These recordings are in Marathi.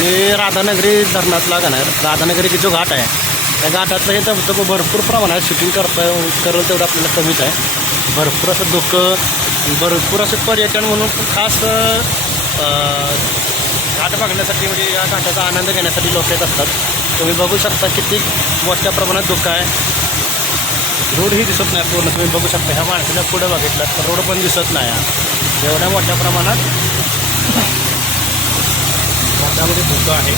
हे राधानगरी धरणातला का नाही राधानगरी जो घाट आहे त्या घाटातलं हे धबधबं भरपूर प्रमाणात शूटिंग करेल तेवढं आपल्याला कमीच आहे. भरपूर असं धुकं भरपूर असं पर्यटन म्हणून खास घाट बघण्यासाठी म्हणजे या घाटाचा आनंद घेण्यासाठी लोक येत असतात. तुम्ही बघू शकता किती मोठ्या प्रमाणात धुकं आहे. रोडही दिसत नाही पूर्ण. तुम्ही बघू शकता ह्या माणसाच्या पुढे बघितलं तर रोड पण दिसत नाही. एवढ्या मोठ्या प्रमाणात घाटामध्ये धुकं आहे.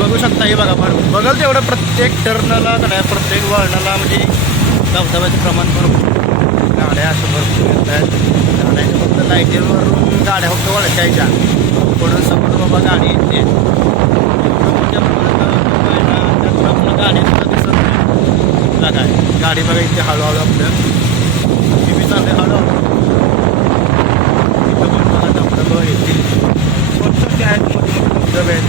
बघू शकता हे बघा बघाल तेवढं प्रत्येक टर्नला काय प्रत्येक वळणाला म्हणजे धबधब्याचं प्रमाण भरपूर. गाड्या असं भरपूर येत आहेत. गाड्याच्या फक्त लाईटीवरून गाड्या फक्त वळखायच्या पुढून समोर बाबा गाडी येते त्यातून गाडी सुद्धा दिसत नाही. काय गाडी बघा इथे हळूहळू आपलं टी व्ही चालले हळूहळू बघा धबधबं येतील छोटे आहेत धबधबे आहेत.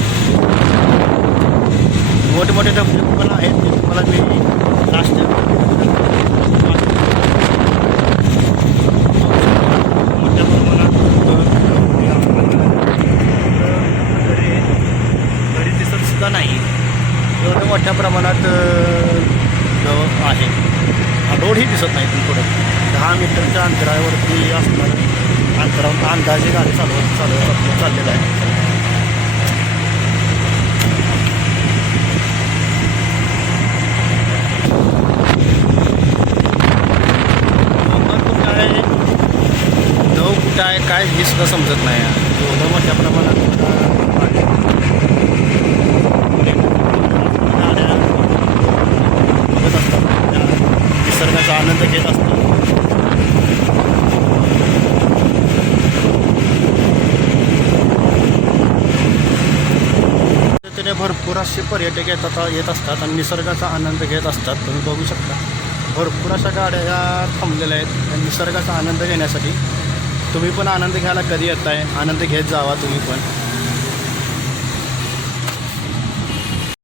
मोठे धबधबे पण आहेत ते तुम्हाला मी लास्ट मोठ्या प्रमाणात घरी दिसत सुद्धा नाही. एवढं मोठ्या प्रमाणात आहे. रोडही दिसत नाही इथून पुढे 10 मीटरच्या अंतरावरती असणार अंतरावर अंदाजे गाडी चाललेलं आहे. काय काय हे सुद्धा समजत नाही. एवढं मोठ्या प्रमाणात गाड्या बघत असतात त्या निसर्गाचा आनंद घेत असतात. तिथे भरपूर असे पर्यटक येत असतात आणि निसर्गाचा आनंद घेत असतात. तुम्ही बघू शकता भरपूर अशा गाड्या या थांबलेल्या आहेत निसर्गाचा आनंद घेण्यासाठी. तुम्ही पण आनंद घ्यायला कधी येताय आनंद घेत जावा तुम्ही पण.